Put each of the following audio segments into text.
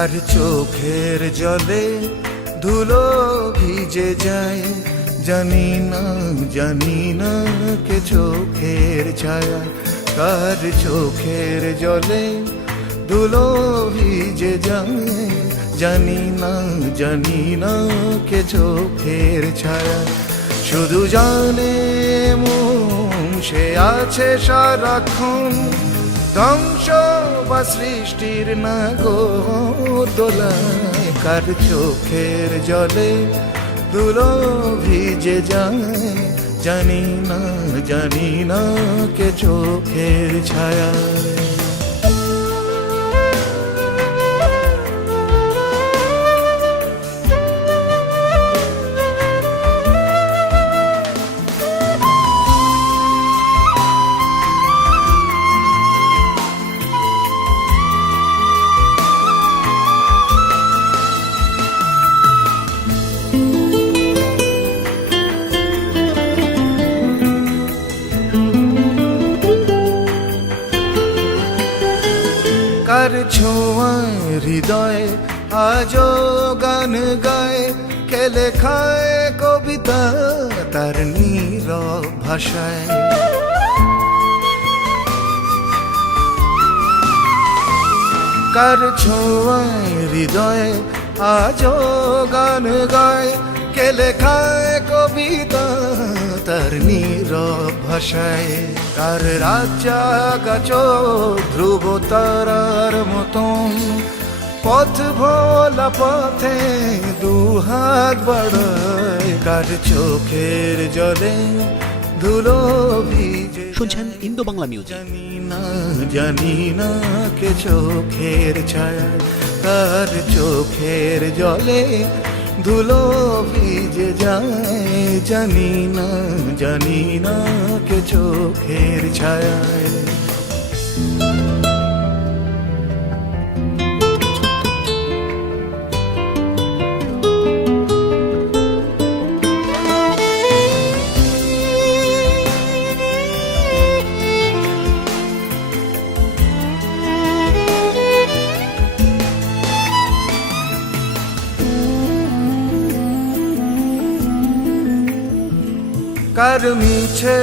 কার চোখের জলে ধুলো ভিজে যায়, জানি না কে চোখের ছায়া। কার চোখের জলে ধুলো ভিজে যায়, জানি না কে চোখের ছায়া। শুধু জানে মন সে আছে সারাক্ষণ, ধ্বংস বা সৃষ্টির নাগরদোলায়। কার চোখের জলে ধুলো ভিজে যায়, জানি না কে চোখের ছায়া। কার ছোঁয়ায় হৃদয়ে আজও গান গায়, কে লেখায় কবিতা তার নীরব ভাষায়। কার ছোঁয়ায় হৃদয়ে আজও গান গায়, কে লেখায় কবিতা তার নীরব ভাষায়। কার রাত জাগা চোখ ধ্রুব তারার মতন, পথ ভোলা পথে দুহাত বাড়ায়। কার চোখের জলে ধুলো ভিজে শুনছেন ইন্দো বাংলা মিউজিক। জানি না কে চোখের ছায়া। কার চোখের জলে ধুলো ভিজে যায়, জানি না কে চোখের ছায়া। কার মিছে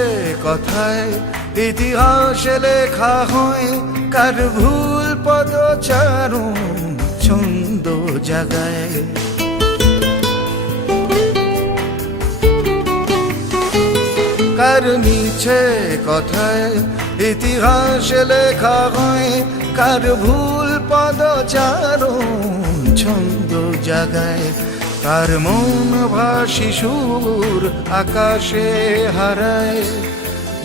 কথায় ইতিহাসে লেখা হয়, কার ভুল পদচারণ ছন্দ জাগায়। কার মিছে কথায় ইতিহাসে লেখা হয়, কার ভুল পদচারণ ছন্দ জাগায়। কার মন ভাসি সুর আকাশে হারায়,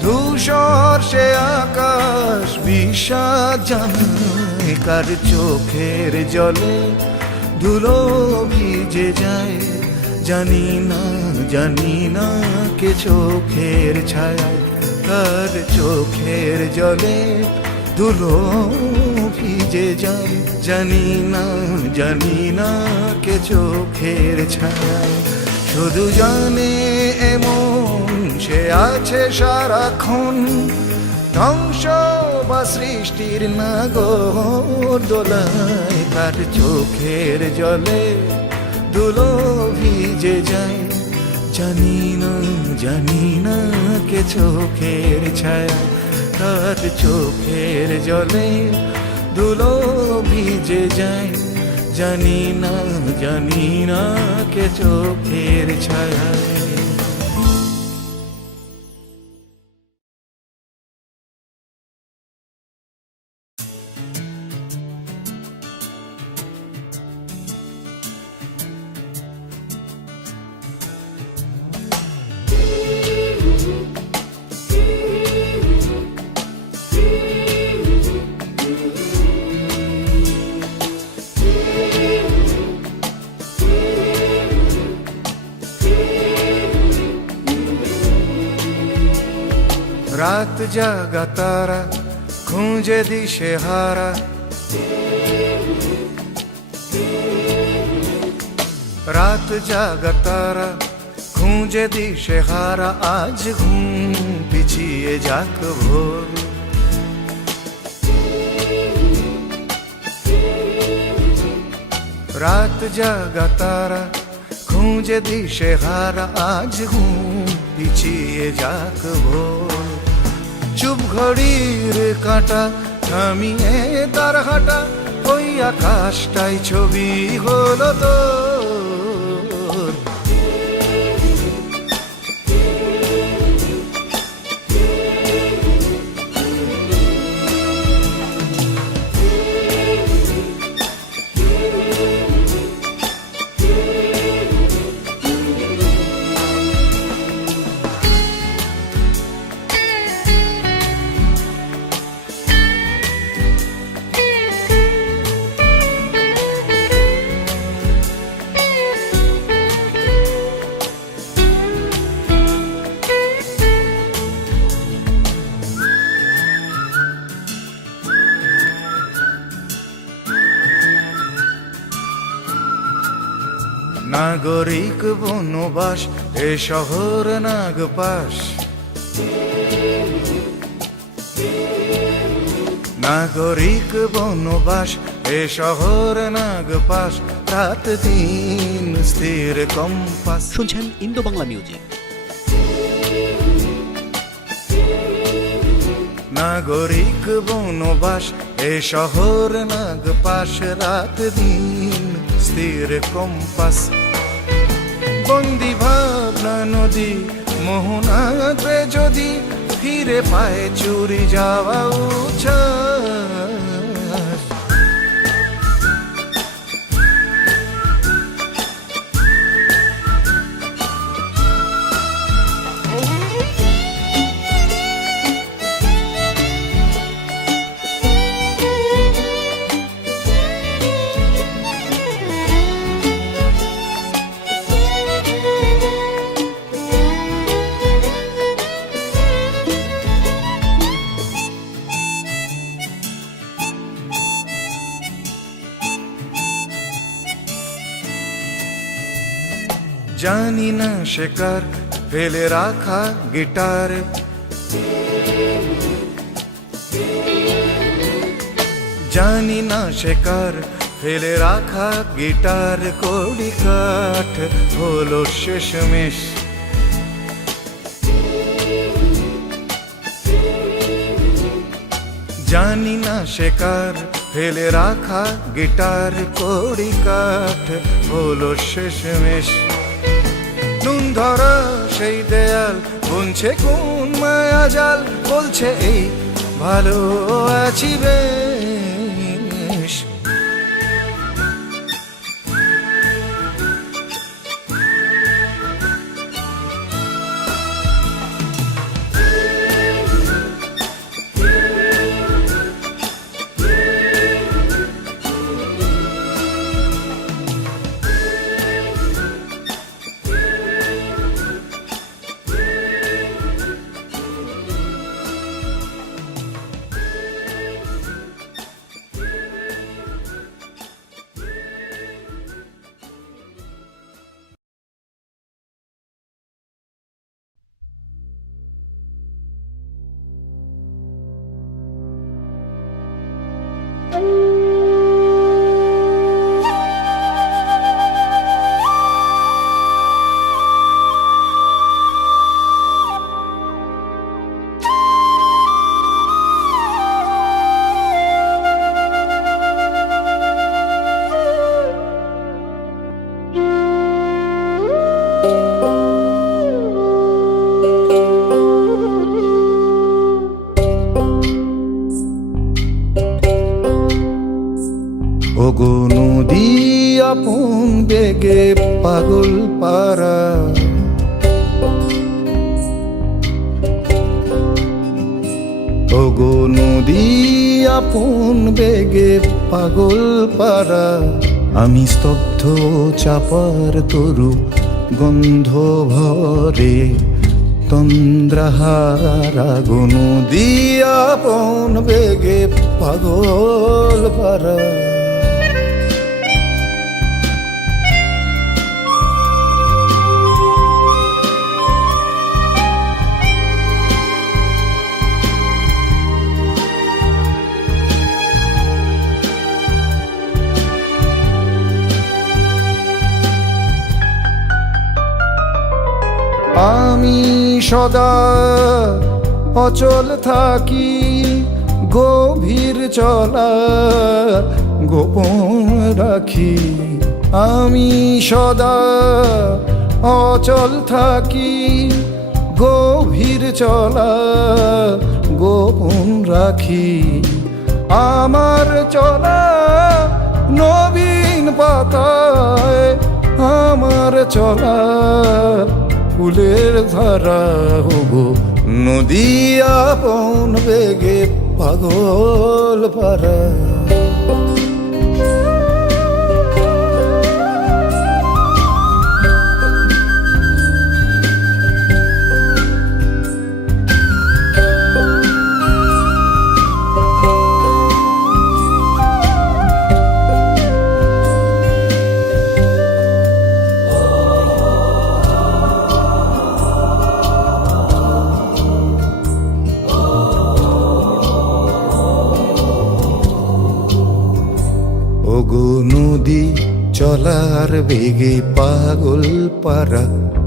ধূসর সে আকাশ বিষাদ জানায়। কার চোখের জলে ধুলো ভিজে যায়, জানি না কে চোখের ছায়া। কার চোখের জলে ধুলো ভিজে যায়, জানি না কে চোখের ছায়া। শুধু জানে এমন সে আছে সারাক্ষণ, ধ্বংস বা সৃষ্টির নাগরদোলায়। কার চোখের জলে ধুলো ভিজে যায়, জানি না কে চোখের ছায়া। কার চোখের জলে ধুলো ভিজে যায়, জানি না কে চোখের ছায়া। রাত জাগা তারা খুঁজে দিশে হারা, রাত জাগা তারা খুঁজে দিশে হারা। আজ ঘুম পিছিয়ে যাক ভোর, রাত জাগা তারা খুঁজে দিশে হারা, আজ ঘুম পিছিয়ে যাক ভোর। চুপ ঘড়ির কাঁটা থামিয়ে তার হাঁটা, ওই আকাশটাই ছবি হলো তোর। নাগরিক বনবাস এ শহর নাগপাশ, নাগরিক বনবাস এ শহর নাগপাশ, রাত দিন স্থির কম্পাস। শুনছেন ইন্দো বাংলা মিউজিক। নাগরিক বনবাস এ শহর নাগপাশ, রাত দিন স্থির কম্পাস। বন্দি ভাবনা নদী মোহনাতে যদি ফিরে পায় চুরি যাওয়া উচ্ছ্বাস। জানি না শেখার ফেলে রাখা গিটার, জানি না শেখার ফেলে রাখা গিটার, কড়ি কাঠ হলো শেষমেশ। জানি না শেখার ফেলে রাখা গিটার, কড়ি কাঠ হলো শেষমেশ। নুন ধরা সেই দেয়াল বুনছে কোন মায়া জাল, বলছে এই ভালো আছি বেশ। ওগো নদী আপন বেগে পাগল পারা, ওগো নদী আপন বেগে পাগল পারা। আমি স্তব্ধ চাপার তরু গন্ধ ভরে তন্দ্রাহারা, গো নদী আপন বেগে পাগল পারা। আমি সদা অচল থাকি, গভীর চলা গোপন রাখি। আমি সদা অচল থাকি, গভীর চলা গোপন রাখি। আমার চলা নবীন পাতায়, আমার চলা ফুলের ধারা। হবো নদী আপন বেগে পাগল পারা। ওগো নদী চলার বেগে পাগল পারা,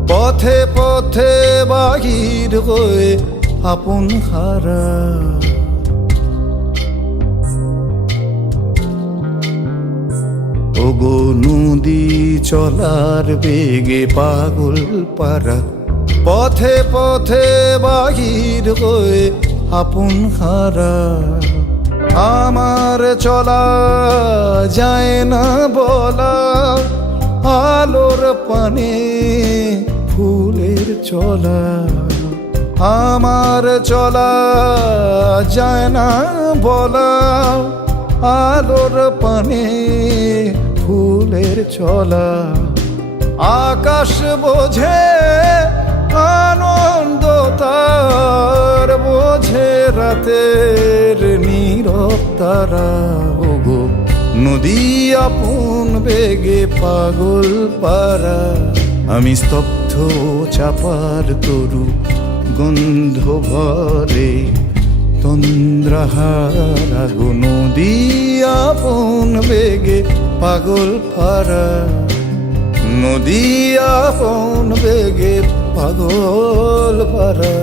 পথে পথে বাহির হয়ে আপন হারা। ওগো নদী চলার বেগে পাগল পারা, পথে পথে বাহির হয়ে আপন হারা। আমার চলা যায় না বলা, আলোর পানে ফুলের চলা। আমার চলা যায় না বলা, আলোর পানে ফুলের চলা। আকাশ বোঝে আনন্দ তার, বোঝে রাতের নীরব তারা। ওগো নদী আপন বেগে পাগল পারা, আমি স্তব্ধ চাপার তরু গন্ধ ভরে তন্দ্রাহারা। গো নদী আপন বেগে পাগল পারা, নদী আপন বেগে পাগল পারা।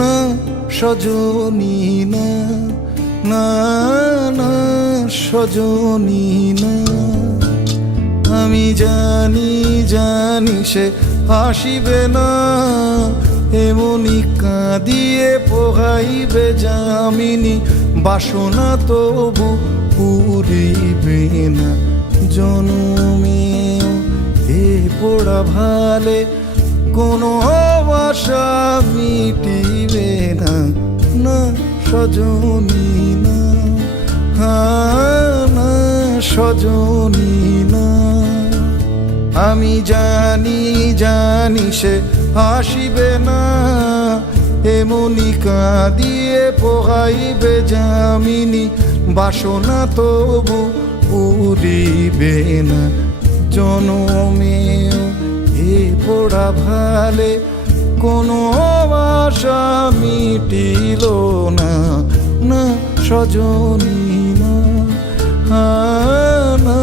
না সজনী না, না না সজনী না। আমি জানি জানি সে হাসিবে না, এমনি কাঁদিয়ে পোহাইবে যামিনী। বাসনা তবু পুরিবে না জনমেও এ পোড়া ভালে, কোনো আশা মিটিবে না। না সজনী না, না সজনী না। আমি জানি জানি সে আসিবে না, এমনি কাঁদিয়ে পোহাইবে যামিনী। বাসনা তবু পুরিবে না জনমেও এ পোড়া ভালে, কোনো আশা মিটিল না। না সজনী না, না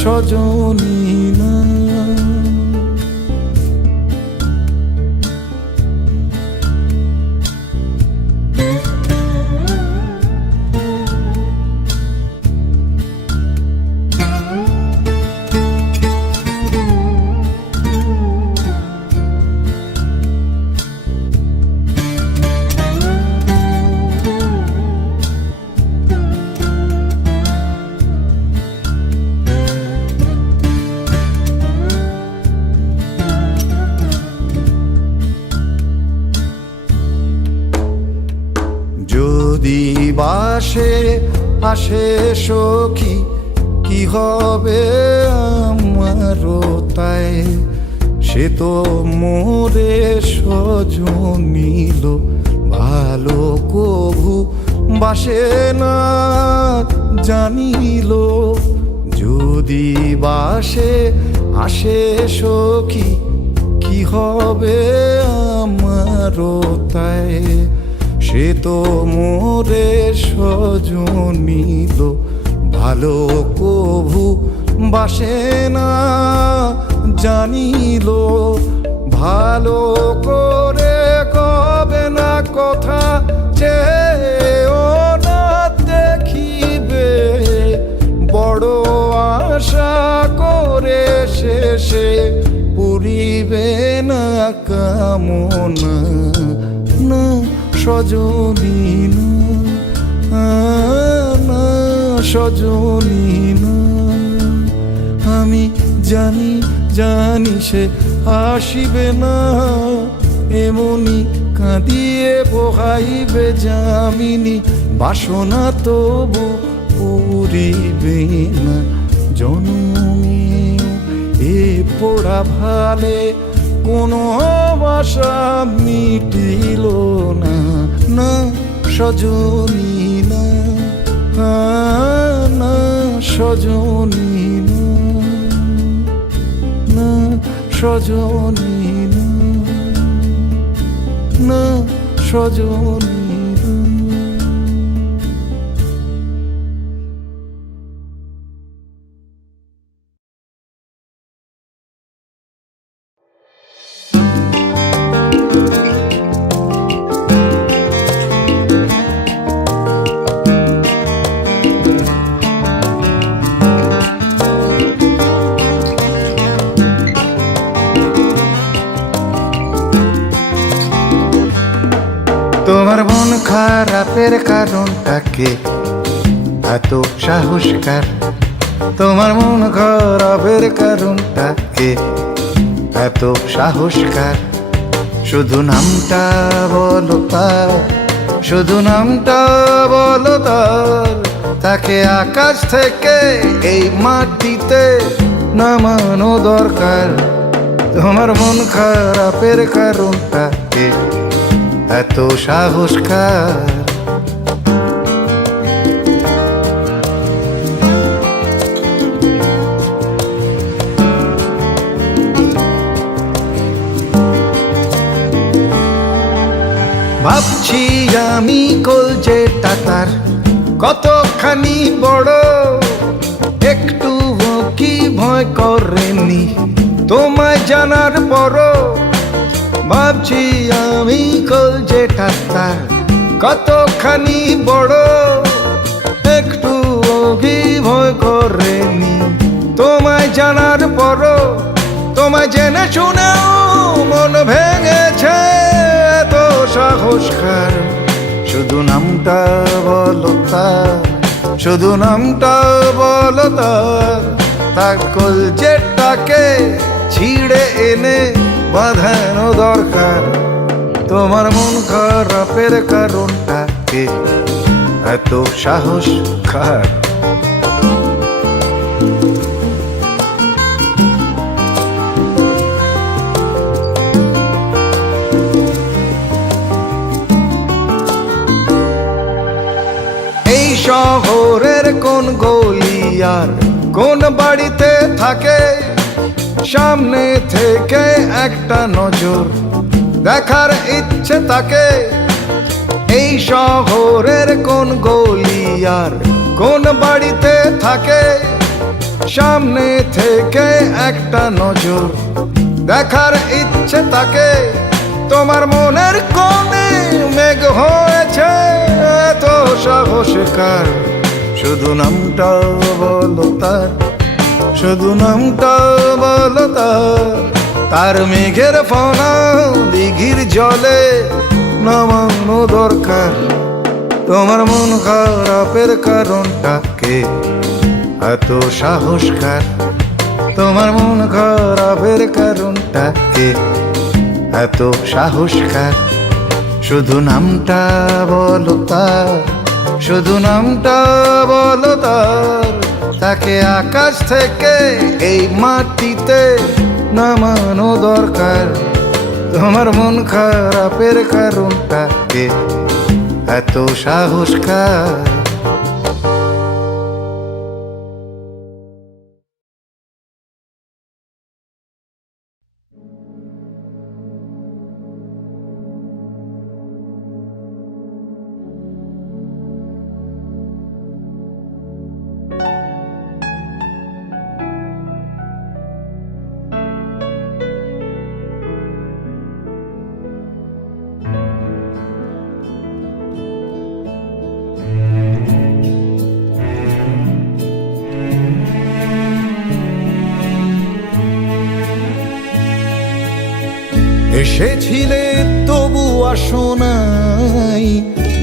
সজনী না। বাসে আসে সখী কি হবে আমারও তাই সে তো মোরে সজনিল ভালো কভু বাসে না জানিল যদি বাসে আসে সখী কি হবে আমারও তাই সে তো মোরে সজনিল ভালো কভু বাসে না জানিল ভালো করে কবে না কথা চেয়েও না দেখিবে বড় আশা করে শেষে পুরিবে না কামনা না সজনী না সজনী না আমি জানি জানি সে আসিবে না এমনি কাঁদিয়ে বহাইবে যামিনী বাসনা তবু পুরিবে না জনমে এ পোড়া ভালে কোনো বাসা মিটিল না না সজনী না না সজনী না সজনী না সজনী তোমার মন খারাপের কারণটাকে এত সাহসকার তোমার মন খারাপের কারণটাকে এত সাহসকার শুধু নামটা বলো তার শুধু নামটা বলো তার তাকে আকাশ থেকে এই মাটিতে নামানো দরকার তোমার মন খারাপের কারণটাকে এত সাহসকার ভাবছি আমি কলজেটা তার কতখানি বড় একটু কি ভয় করেনি তোমায় জানার পরও ভাবছি আমি কলজেটা তার কতখানি বড় একটু কি ভয় করেনি তোমায় জানার পরও তোমায় জেনে শুনেও মন ভেঙেছে এত সাহসকার শুধু নামটা বলো তার শুধু নামটা বলো তার কলজেটাকে ছিঁড়ে এনে বাঁধানো দরকার তোমার মন খারাপের কারণটাকে এত সাহসকার এই শহরের কোন গলি আর কোন বাড়িতে থাকে সামনে থেকে একটা নজর দেখার ইচ্ছে তাকে এই শহরের কোন গলি আর কোন বাড়িতে থাকে সামনে থেকে একটা নজর দেখার ইচ্ছে তাকে তোমার মনের কোণে মেঘ হয়েছে এত সাহসকার শুধু নামটা বলো তার শুধু নামটা বলো তার মেঘের ফনা দিঘির জলে নামানো দরকার তোমার মন খারাপের কারণটাকে এত সাহসকার তোমার মন খারাপের কারণটাকে এত সাহসকার শুধু নামটা বলো তার শুধু নামটা বলো তার, তাকে আকাশ থেকে এই মাটিতে নামানো দরকার। তোমার মন খারাপের কারণটা কে, এত সাহস কার? এসেছিলে তবু আসো নাই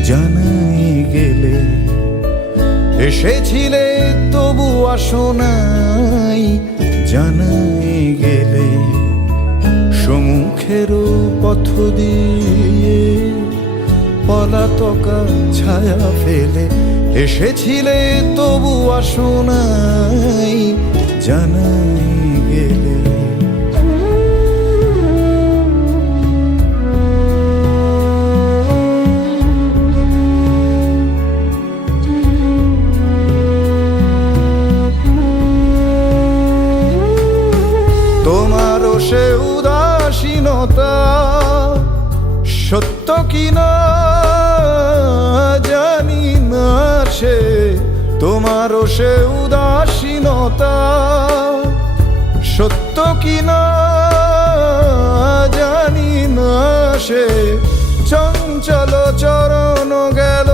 জানাই গেলে, এসেছিলে তবু আসো নাই জানাই গেলে। সম্মুখেরও পথ দিয়ে পলাতকা ছায়া ফেলে, এসেছিলে তবু আসো নাই জানাই গেলে। তোমারও সে উদাসীনতা সত্য কিনা জানি না সে, তোমারও সে উদাসীনতা সত্য কিনা জানি না সে। চঞ্চল চরণ গেল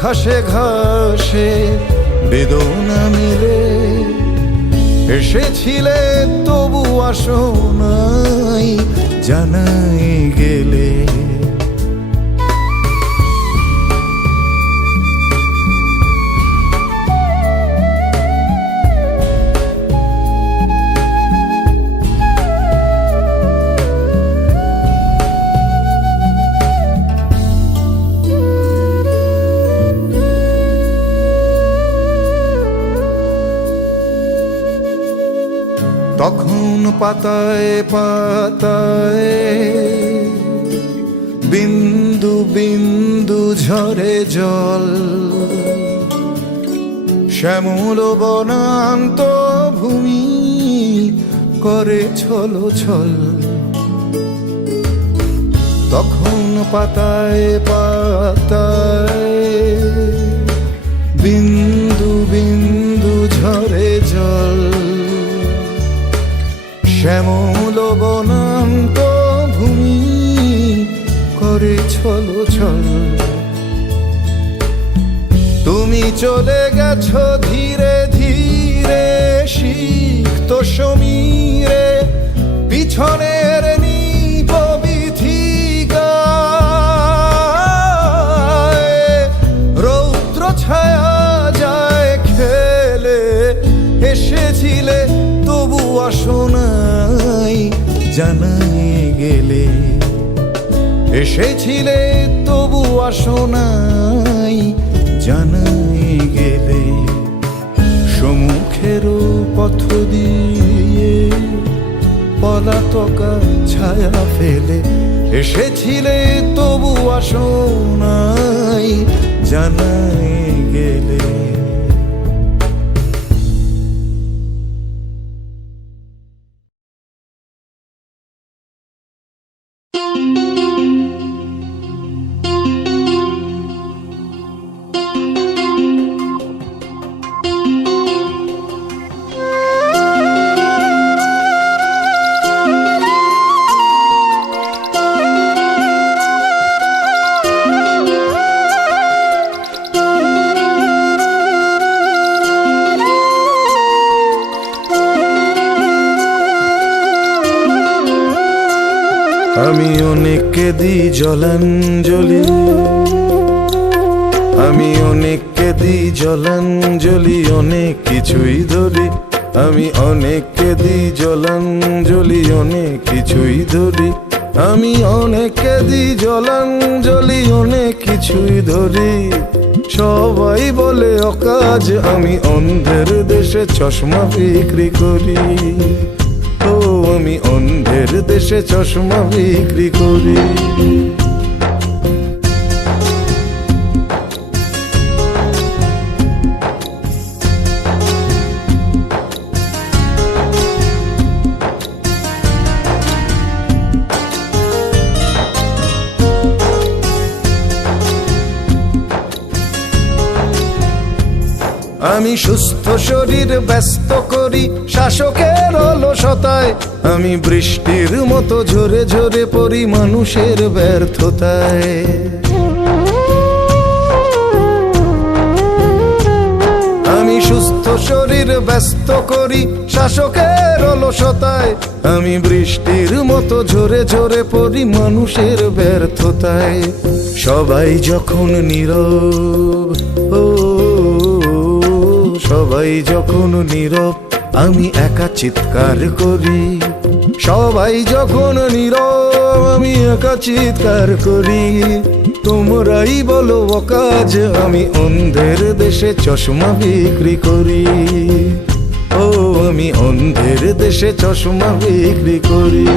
ঘাসে ঘাসে বেদনা মিলে, এসেছিলে তবু আসো নাই জানাই গেলে। তখন পাতায় পাতায় বিন্দু বিন্দু ঝরে জল, শ্যামল বনান্ত ভূমি করে ছলো ছল। তখন পাতায় পাতায় বিন্দু বিন্দু ঝরে জল, শ্যামল বনান্ত ভূমি করে ছলো ছল। তুমি চলে গেছো ধীরে ধীরে সিক্ত সমীরে, পিছনের নিপবিথিকায় রৌদ্র ছায়া যায় খেলে। এসেছিলে তবু আসো নাই জানাই গেলে, এসেছিলে তবু আসো নাই জানাই গেলে। সম্মুখেরও পথ দিয়ে পলাতকা ছায়া ফেলে, এসেছিলে তবু আসো নাই জানাই গেলে। আমি অনেককে দিই জলাঞ্জলি, আমি অনেককে দিই জলাঞ্জলি, অনেক কিছুই ধরি। আমি অনেককে দিই জলাঞ্জলি, অনেক কিছুই ধরি। আমি অনেককে দিই জলাঞ্জলি, অনেক কিছুই ধরি। সবাই বলে অকাজ, আমি অন্ধের দেশে চশমা বিক্রি করি। ও আমি অন্ধের দেশে চশমা বিক্রি করি। আমি সুস্থ শরীর ব্যস্ত করি শাসকের অলসতায়, আমি বৃষ্টির মতো ঝরে ঝরে পড়ি মানুষের ব্যর্থতায়। আমি সুস্থ শরীর ব্যস্ত করি শাসকের অলসতায়, আমি বৃষ্টির মতো ঝরে ঝরে পড়ি মানুষের ব্যর্থতায়। সবাই যখন নীরব, ও সবাই যখন নীরব, আমি একা চিৎকার করি। সবাই যখন নীরব, আমি একা চিৎকার করি। তোমরাই বলো অকাজ, আমি অন্ধের দেশে চশমা বিক্রি করি। ও আমি অন্ধের দেশে চশমা বিক্রি করি।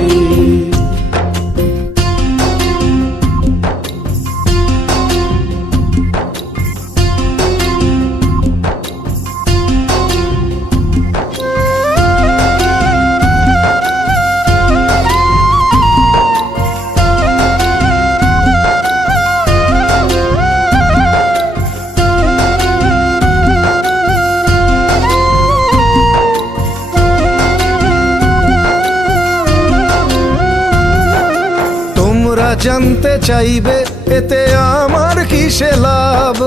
জানতে চাইবে এতে আমার কিসে লাভ,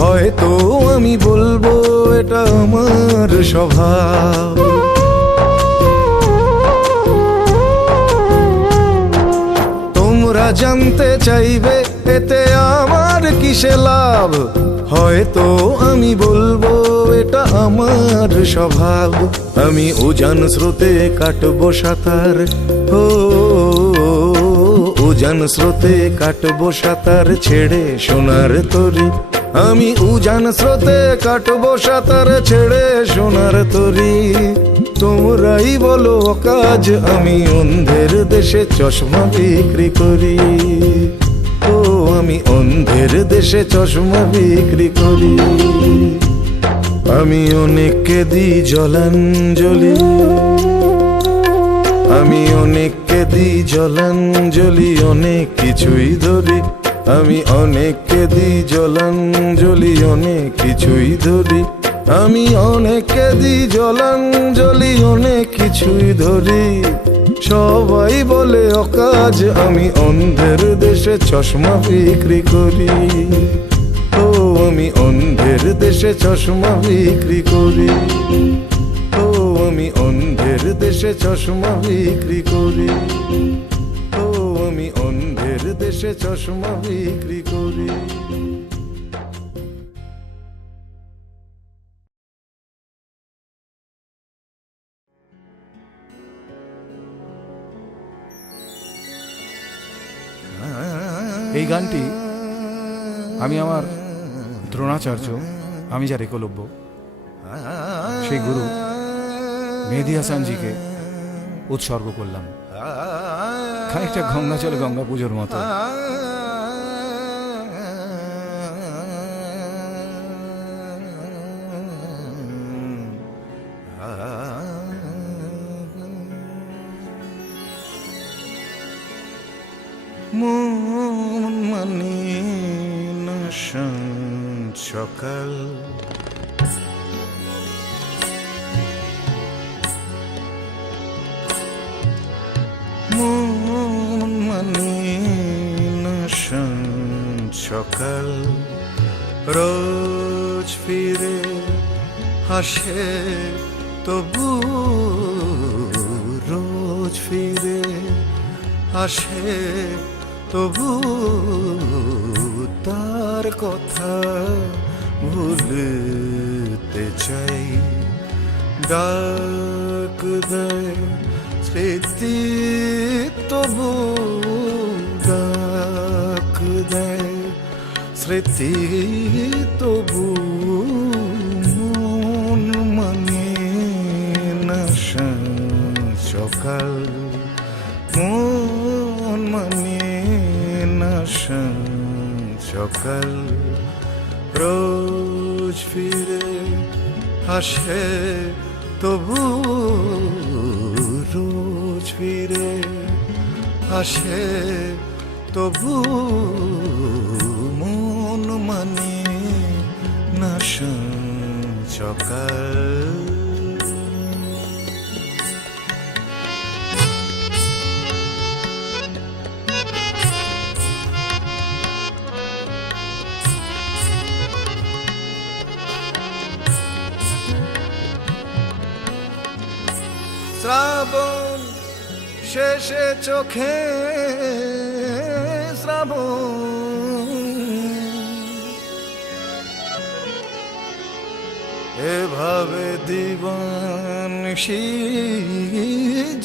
হয়তো আমি বলবো এটা আমার স্বভাব। তোমরা জানতে চাইবে এতে আমার কিসে লাভ, হয়তো আমি বলবো এটা আমার স্বভাব। আমি উজান স্রোতে কাটবো সাঁতার, ও উজান স্রোতে কাটবো সাঁতার ছেড়ে সোনার তরী। আমি উজান স্রোতে কাটবো সাঁতার ছেড়ে সোনার তরী। তোমরাই বলো অকাজ, আমি অন্ধের দেশে চশমা বিক্রি করি। ও আমি অন্ধের দেশে চশমা বিক্রি করি। আমি অনেককে দিই জলাঞ্জলি, আমি অনেককে দিই জলাঞ্জলি, অনেক কিছুই ধরি। আমি অনেককে দিই জলাঞ্জলি, অনেক কিছুই ধরি। আমি অনেককে দিই জলাঞ্জলি, অনেক কিছুই ধরি। সবাই বলে অকাজ, আমি অন্ধের দেশে চশমা বিক্রি করি। ও আমি অন্ধের দেশে চশমা বিক্রি করি। ও আমি অন্ধের দেশে চশমা বিক্রি করি। ও আমি অন্ধের দেশে চশমা বিক্রি করি। এই গানটি আমি আমার দ্রোণাচার্য, আমি যার একলব্য, সেই গুরু মেহেদী হাসানজিকে উৎসর্গ করলাম। খানিকটা গঙ্গা চলে গঙ্গা পুজোর মতো। মন মানে না সকাল, মন মানে না সকাল। রোজ ফিরে হাসে তবু, রোজ ফিরে হাসে তবু, তার কথা ভুলতে চাই। ডাক দেয় স্মৃতি তবু, ডাক দেয় স্মৃতি তবু মন মানে না সকাল, মন মানে না সকাল। রোজ ফিরে আসে তবু, রোজ ফিরে আসে তবু মন মানে না সকাল। শ্রাবণ শেষে চোখে শ্রাবণ, এভাবে দিবানিশি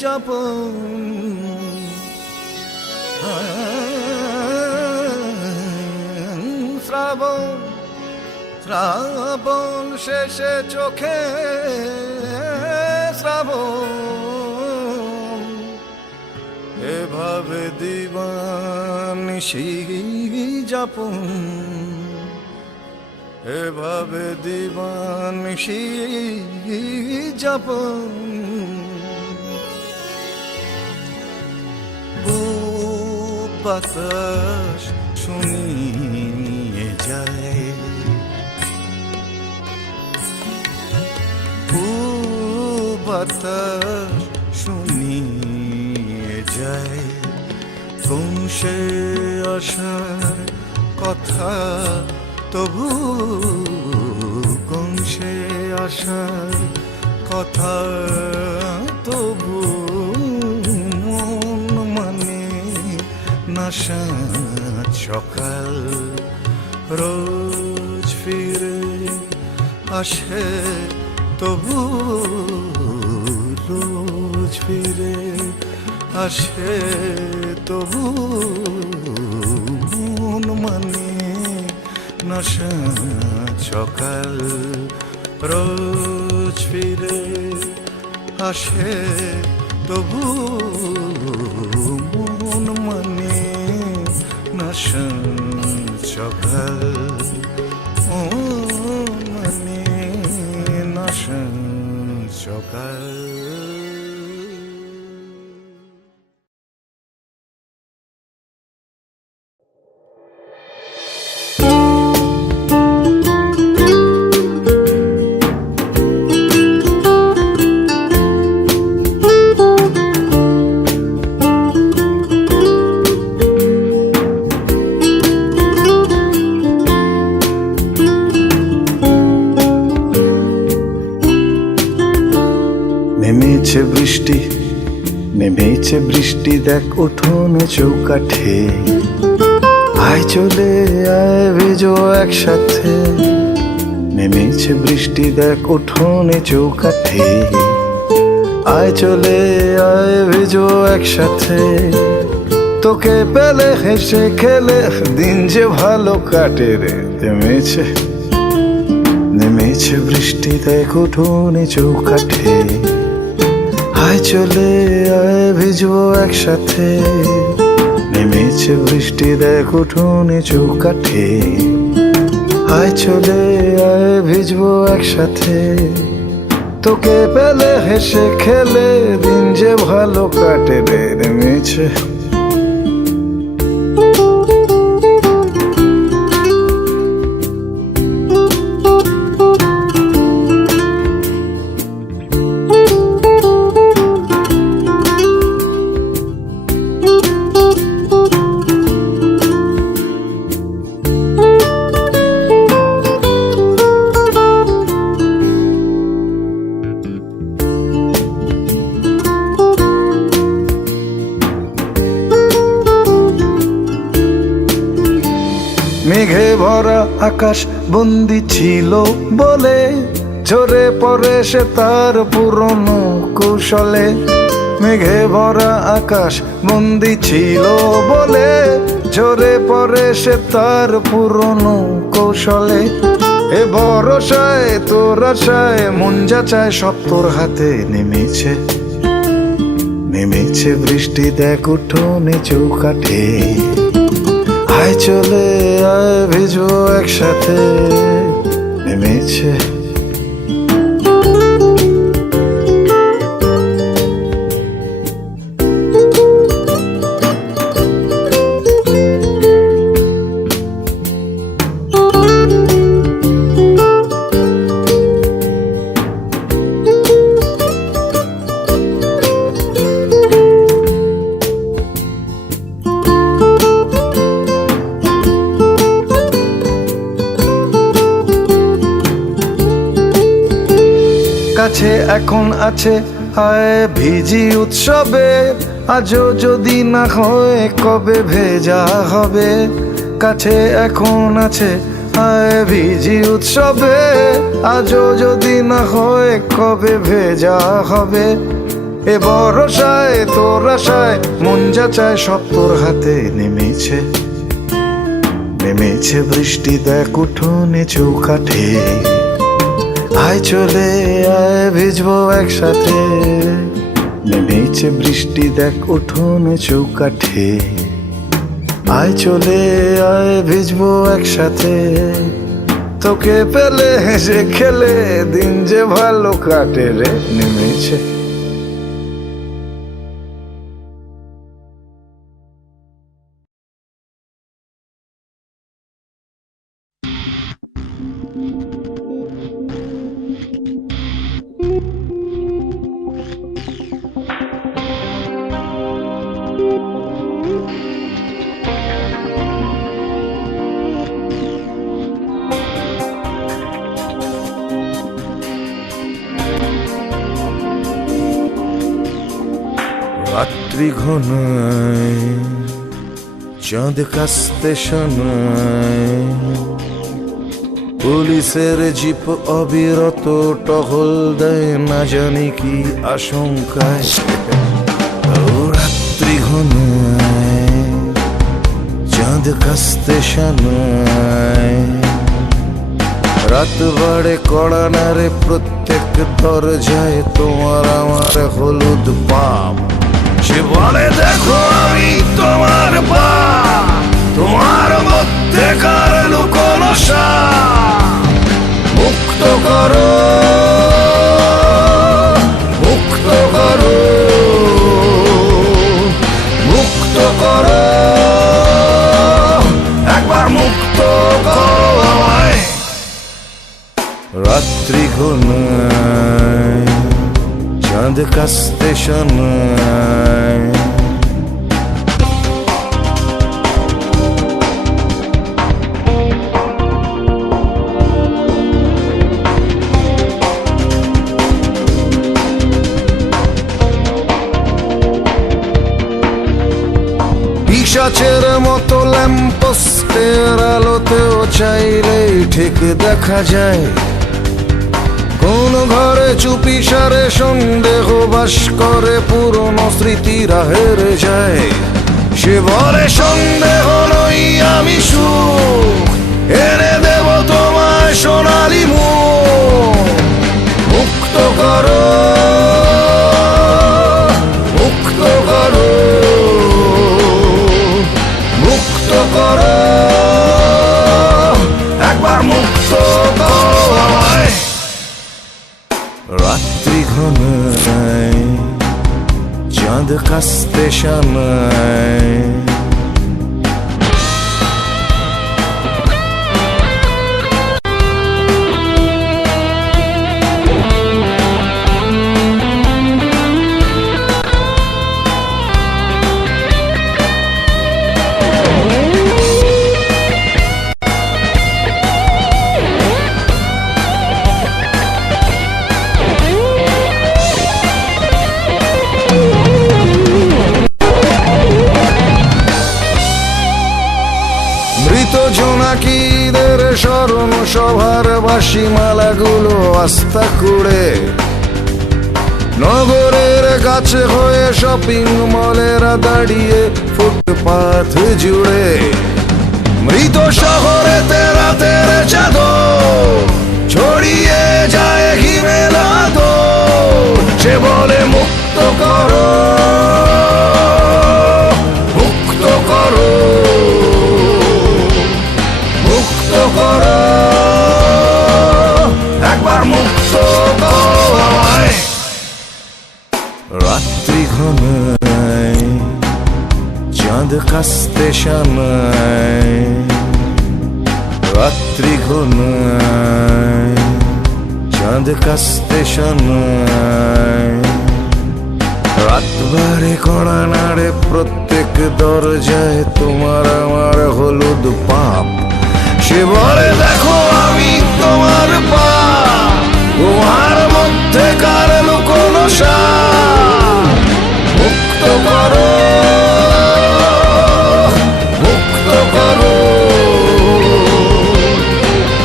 যাপন। শ্রাবণ শ্রাবণ শেষে চোখে শ্রাবণ, এভাবে দিবানিশি যাপন, এভাবে দিবানিশি যাপন। বুক বাতাস শুনিয়ে যায়, বুক বাতাস শুনিয়ে যায়, কোন সে আশার কথা তবু, কোন সে আশার কথা তবু মন মানে না সকাল। রোজ ফিরে আসে তবু, রোজ ফিরে আসে তবু মন মানে না সকাল। রোজ ফিরে আসে তবু মন মানে না সকাল, মন মানে না সকাল। নেমেছে বৃষ্টি, নেমেছে বৃষ্টি, দেখ উঠোনে চৌকাঠে, আয় চলে আয় ভিজো একসাথে। নেমেছে বৃষ্টি, দেখ উঠোনে চৌকাঠে, আয় চলে আয় ভিজো একসাথে। তোকে পেলে হেসে খেলে দিন যে ভালো কাটে রে। নেমেছে নেমেছে বৃষ্টি, দেখ উঠোনে চৌকাঠে, আয় চলে আয় ভিজবো একসাথে। নেমেছে বৃষ্টি, দেখ উঠোনে চৌকাঠে, আয় চলে আয় ভিজবো একসাথে। তোকে পেলে হেসে খেলে দিন যে ভালো কাটে রে। নেমেছে মেঘে ভরা আকাশ বন্দি ছিল বলে, ঝরে পড়ে সে তার পুরনো কৌশলে। মেঘে ভরা আকাশ বন্দি ছিল বলে, ঝরে পড়ে সে তার পুরনো কৌশলে। এ ভরসায় তোর আশায় মন যা চায় সব তোর হাতে নেমেছে। নেমেছে বৃষ্টি দেখ উঠোনে চৌকাঠে, আয় চলে আয় ভিজবো একসাথে। নেমেছে কাছে এখন আছে আয় ভিজি উৎসবে। আজও যদি না হয় কবে ভেজা হবে। কাছে এখন আছে আয় ভিজি উৎসবে। আজও যদি না হয় কবে ভেজা হবে। এ ভরসায় তোর আশায় মন যা চায় সব তোর হাতে নেমেছে। নেমেছে বৃষ্টি দেখ উঠোনে চৌকাঠে, আয় চলে আয় ভিজবো একসাথে। নেমেছে বৃষ্টি দেখ উঠোনে চৌকাঠে, আয় চলে আয় ভিজবো একসাথে। তোকে পেলে হেসে খেলে দিন যে ভালো কাটে রে। নেমেছে রাত্রি ঘনায় চাঁদ কাস্তে শোনায়, পুলিশের জিপ অবিরত টহল দেয় না জানি কি আশঙ্কায়। রাত্রি ঘনায় চাঁদ কাস্তে শোনায়, রাত বাড়ে কড়া নারে প্রত্যেক দরজায় তোমার আমার হলুদ পাপ। সে বলে দেখো আমি তোমার পাপ, তোমার মধ্যে কার লুকোনো সাপ। মুক্ত করো মুক্ত করো মুক্ত করো, একবার মুক্ত করো আমায়। রাত্রি ঘনায় চাঁদ কাস্তে শোনায়, পিশাচের মতো ল্যাম্পপোস্টের আলোতেও চাইলেই ঠিক দেখা যায় কোন ঘরে চুপি সারে সন্দেহ বাস করে, পুরনো স্মৃতিরা হেরে যায়। সে বলে সন্দেহ নই আমি সুখ এনে দেব তোমায় সোনালি মুখ। মুক্ত করো মুক্ত করো মুক্ত করো, একবার মুক্ত করো আমায়। রাত্রি ঘনায় চাঁদ কাস্তে শোনায়, জোনাকিদের স্মরণ সভার বাসি মালাগুলো আস্থা কুড়ে নগরের কাছে হয়ে শপিং মলেরা দাঁড়িয়ে ফুটপাথ জুড়ে মৃত শহরে রাতের চাদর ছড়িয়ে যায় হিমেল আদর। সে বলে মুক্ত করো, মুক্ত করো, মুক্ত করো, একবার মুক্ত করো আমায়। রাত্রি ঘনায় চাঁদ কাস্তে শানায়, রাত্রি ঘনায় চাঁদ কাস্তে শানায়। রাত বারে কড়া নাড়ে প্রত্যেক দরজায় তোমার আমার হলুদ পাপ। সে বলে দেখো আমি তোমার পাপ, তোমার মধ্যে কার লুকোনো সাপ। মুক্ত করো, মুক্ত করো,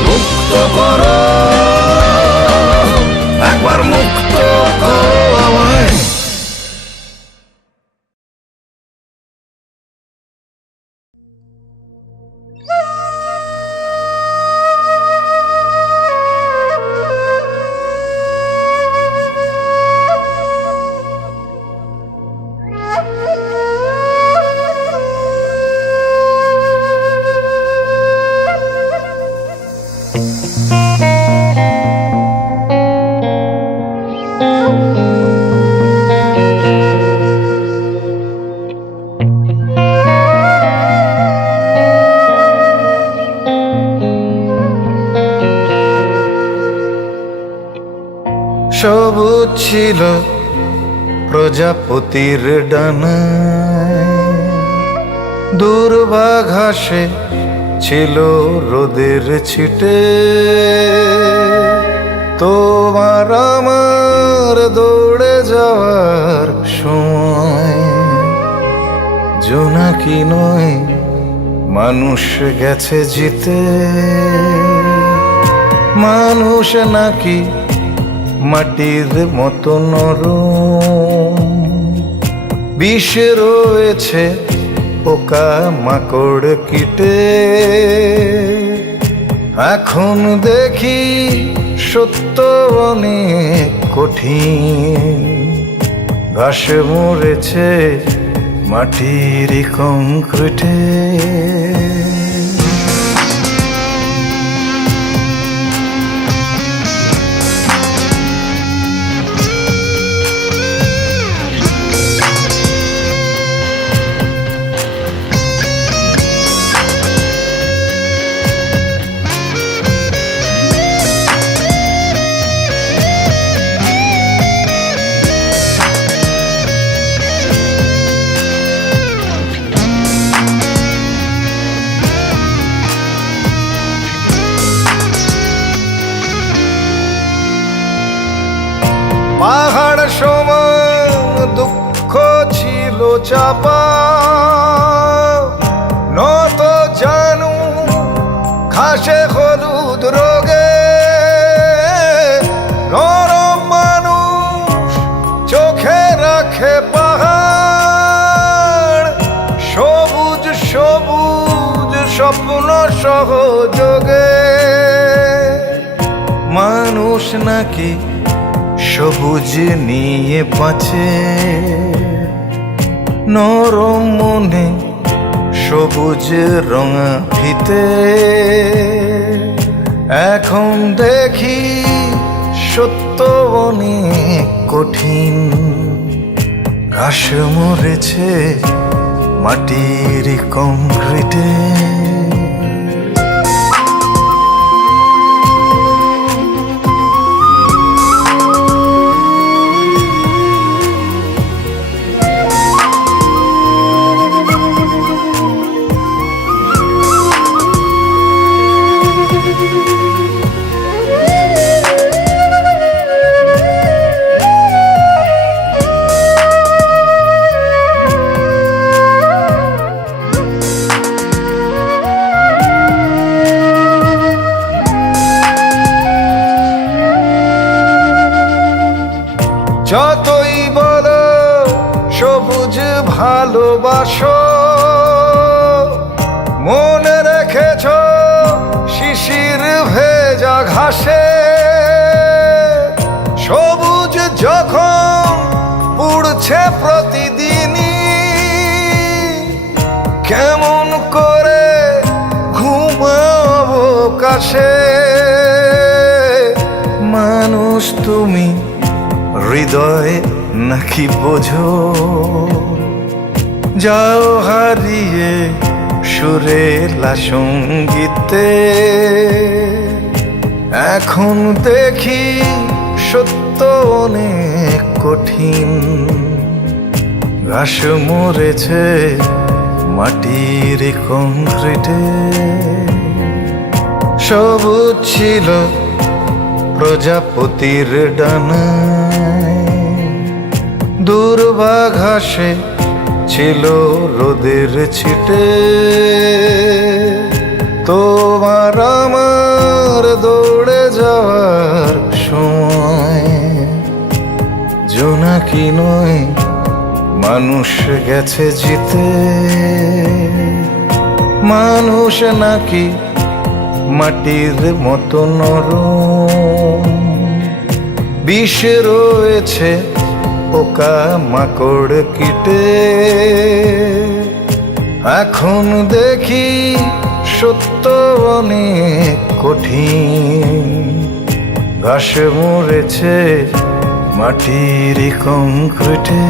মুক্ত করো, একবার মুক্ত করো আমায়। সবুজ ছিল প্রজাপতির ডানায়, দুর্বাঘাসে ছিল রোদের ছিটে। তোমার আমার দৌড়ে যাওয়ার সময় জোনাকি নয় মানুষ গেছে জিতে। মানুষ নাকি মাটির মতো নরম, বিষ রয়েছে পোকা মাকড় কীটে। এখন দেখি সত্য অনেক কঠিন, ঘাস মরেছে মাটির কংক্রিটে। পাহাড় সমান দুঃখ ছিল চাপা, নত জানু ঘাসে হলুদ রোগে। নরম মানুষ চোখে রাখে পাহাড়, সবুজ সবুজ স্বপ্ন সহযোগে। মানুষ নাকি সবুজ নিয়ে বাঁচে, নরম মনে সবুজ রঙা ফিতে। এখন দেখি সত্য অনেক কঠিন, ঘাস মরেছে মাটির কংক্রিটে। যতই বলো সবুজ ভালোবাসো, মনে রেখেছ শিশির ভেজা ঘাসে সবুজ যখন উড়ছে প্রতিদিনই, কেমন করে ঘুমাবো কাছে। মানুষ তুমি হৃদয় নাকি বোঝো, যাও হারিয়ে সুরেলা সঙ্গীতে। এখন দেখি সত্য অনেক কঠিন, ঘাস মরেছে মাটির কংক্রিটে। সবুজ ছিল প্রজাপতির ডানায়, দুর্বাঘাসে ছিল রোদের ছিটে। তোমার আমার দৌড়ে যাওয়ার সময় জোনাকি নয় মানুষ গেছে জিতে। মানুষ নাকি মাটির মতো নরম, বিষ রয়েছে পোকা মাকড় কীটে। এখন দেখি সত্য অনেক কঠিন, ঘাস মরেছে মাটির কংক্রিটে।